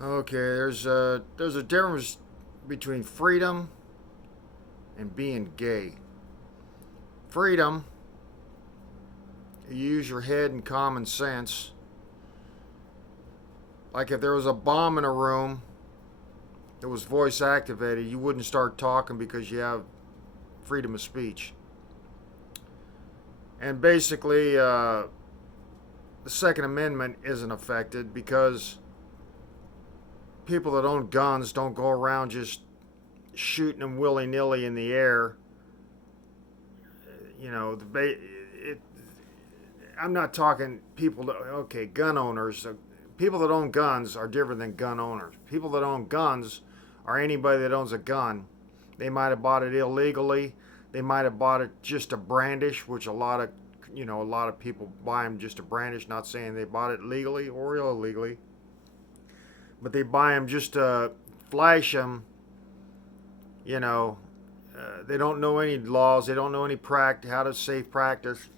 Okay, there's a difference between freedom and being gay. Freedom, you use your head and common sense. Like if there was a bomb in a room that was voice activated, you wouldn't start talking because you have freedom of speech. And basically, the Second Amendment isn't affected because people that own guns don't go around just shooting them willy nilly in the air. You know, I'm not talking people that, okay, gun owners. People that own guns are different than gun owners. People that own guns are anybody that owns a gun. They might have bought it illegally. They might have bought it just to brandish, which a lot of people buy them just to brandish, not saying they bought it legally or illegally, but they buy them just to flash them. You know, they don't know any laws. They don't know any how to safe practice.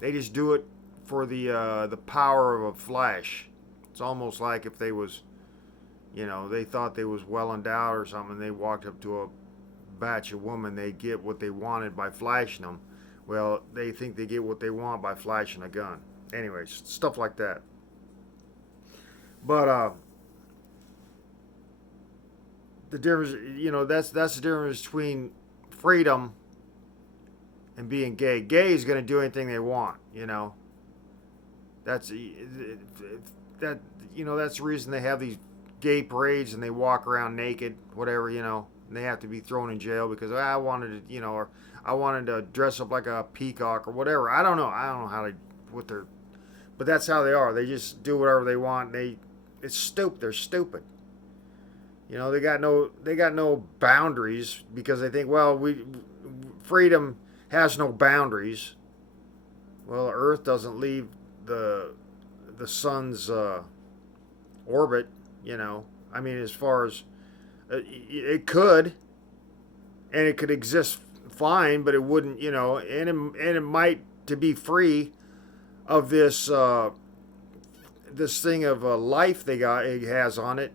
They just do it for the power of a flash. It's almost like if they was, they thought they was well endowed or something. They walked up to a batch of women. They get what they wanted by flashing them. Well, they think they get what they want by flashing a gun. Anyways, stuff like that. But the difference, that's the difference between freedom and being gay. Gay is going to do anything they want. That's that. That's the reason they have these gay parades and they walk around naked, whatever. And they have to be thrown in jail because I wanted to, or I wanted to dress up like a peacock or whatever. I don't know. I don't know how to what they're, but that's how they are. They just do whatever they want. It's stupid. They're stupid. They got no boundaries because they think, well, we freedom has no boundaries. Well, Earth doesn't leave the the sun's orbit. I mean, as far as it could, and it could exist fine, but it wouldn't. And it might to be free of this thing of a life it has on it.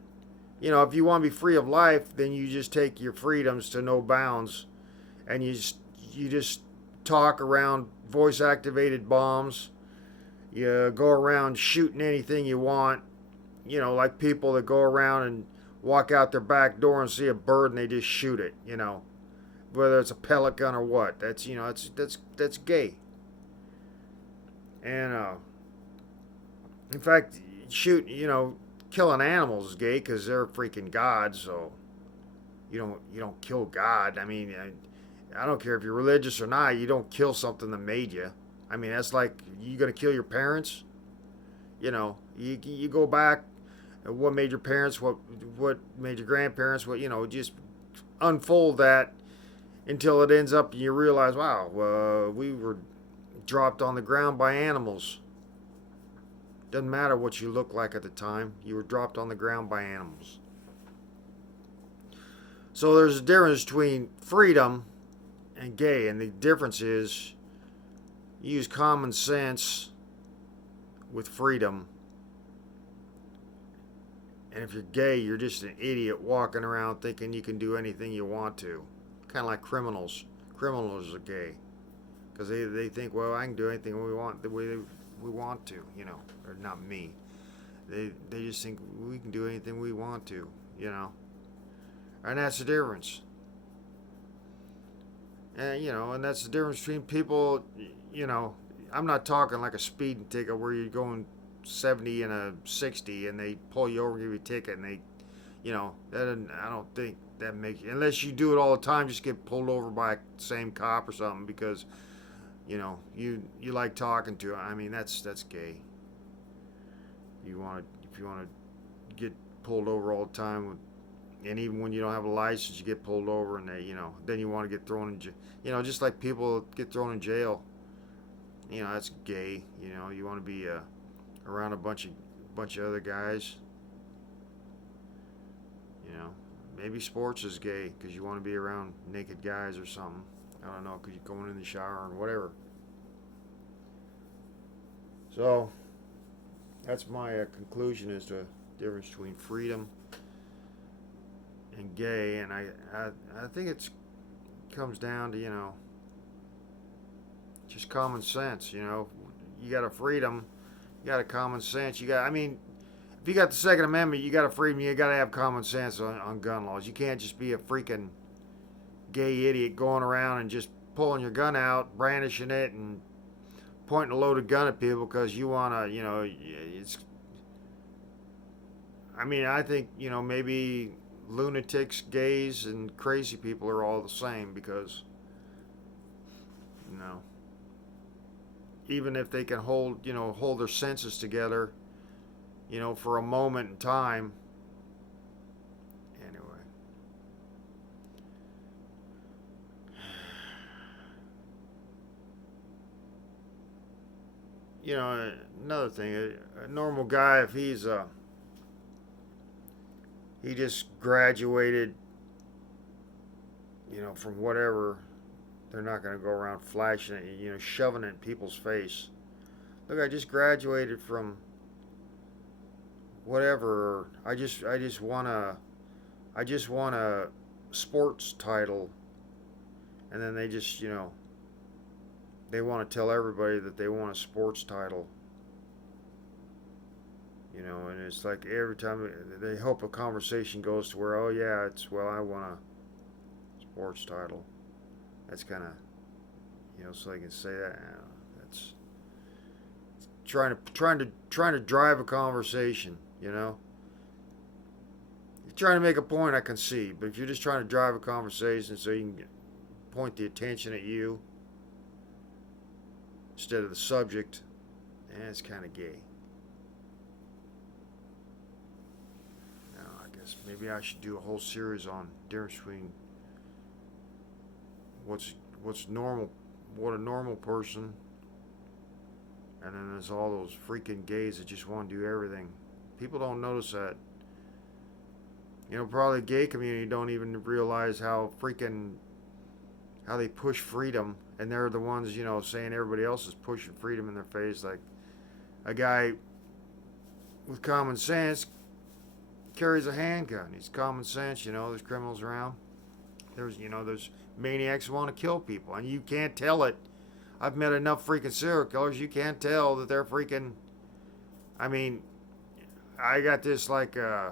If you want to be free of life, then you just take your freedoms to no bounds, and you just talk around voice activated bombs. You go around shooting anything you want. Like people that go around and walk out their back door and see a bird and they just shoot it. Whether it's a pellet gun or what. That's gay. And in fact, killing animals is gay because they're freaking gods. So you don't kill God. I mean, I don't care if you're religious or not. You don't kill something that made you. I mean, that's like you gonna kill your parents. You go back. What made your parents? What made your grandparents? Just unfold that until it ends up and you realize, wow, we were dropped on the ground by animals. Doesn't matter what you look like at the time. You were dropped on the ground by animals. So there's a difference between freedom and gay, and the difference is you use common sense with freedom, and if you're gay, you're just an idiot walking around thinking you can do anything you want to. Kind of like criminals. Criminals are gay because they think, well, I can do anything we want the way we want to, or not me. They just think we can do anything we want to, and that's the difference. And that's the difference between people. You know, I'm not talking like a speeding ticket where you're going 70 and a 60 and they pull you over, give you a ticket, and I don't think that makes you, unless you do it all the time, just get pulled over by the same cop or something because you like talking to him. I mean, that's gay. If you want to get pulled over all the time and even when you don't have a license, you get pulled over, and then you want to get thrown in jail. Just like people get thrown in jail. That's gay. You want to be around a bunch of other guys. You know, maybe sports is gay because you want to be around naked guys or something. I don't know, because you're going in the shower and whatever. So that's my conclusion as to difference between freedom and gay, and I think it comes down to, just common sense. You got a freedom, you got a common sense. I mean, if you got the Second Amendment, you got a freedom. You got to have common sense on gun laws. You can't just be a freaking gay idiot going around and just pulling your gun out, brandishing it, and pointing a loaded gun at people because you want to, it's. I mean, I think, maybe lunatics, gays, and crazy people are all the same because, you know, even if they can hold their senses together, for a moment in time. Anyway. Another thing, a normal guy, if he just graduated, from whatever, they're not going to go around flashing it, shoving it in people's face. Look, I just graduated from whatever. I just want a sports title, and then they just, they want to tell everybody that they want a sports title. And it's like every time they hope a conversation goes to where, oh yeah, I want a sports title. That's kind of, so they can say that. That's trying to drive a conversation. You're trying to make a point, I can see, but if you're just trying to drive a conversation so you can point the attention at you instead of the subject, it's kind of gay. I guess maybe I should do a whole series on difference between what's normal, what a normal person, and then there's all those freaking gays that just want to do everything. People don't notice that. Probably the gay community don't even realize how they push freedom, and they're the ones, saying everybody else is pushing freedom in their face. Like a guy with common sense carries a handgun. He's common sense, there's criminals around. There's maniacs who want to kill people, and you can't tell it. I've met enough freaking serial killers, you can't tell that they're freaking. I mean, I got this I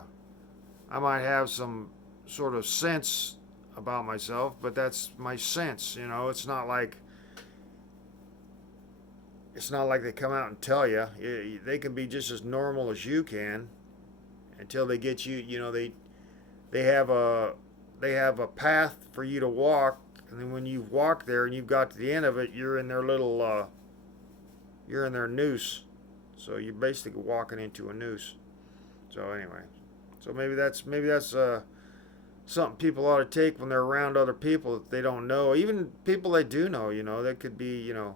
might have some sort of sense about myself, but that's my sense, It's not like they come out and tell you. They can be just as normal as you can until they get you. They have a path for you to walk, and then when you walk there and you've got to the end of it, you're in their noose. So you're basically walking into a noose. So anyway, maybe that's something people ought to take when they're around other people that they don't know, even people they do know. That could be, oh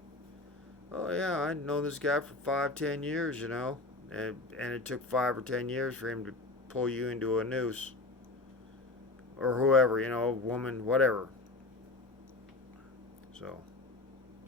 yeah, I know this guy for 5-10 years, and it took 5 or 10 years for him to pull you into a noose, or whoever, a woman, whatever. So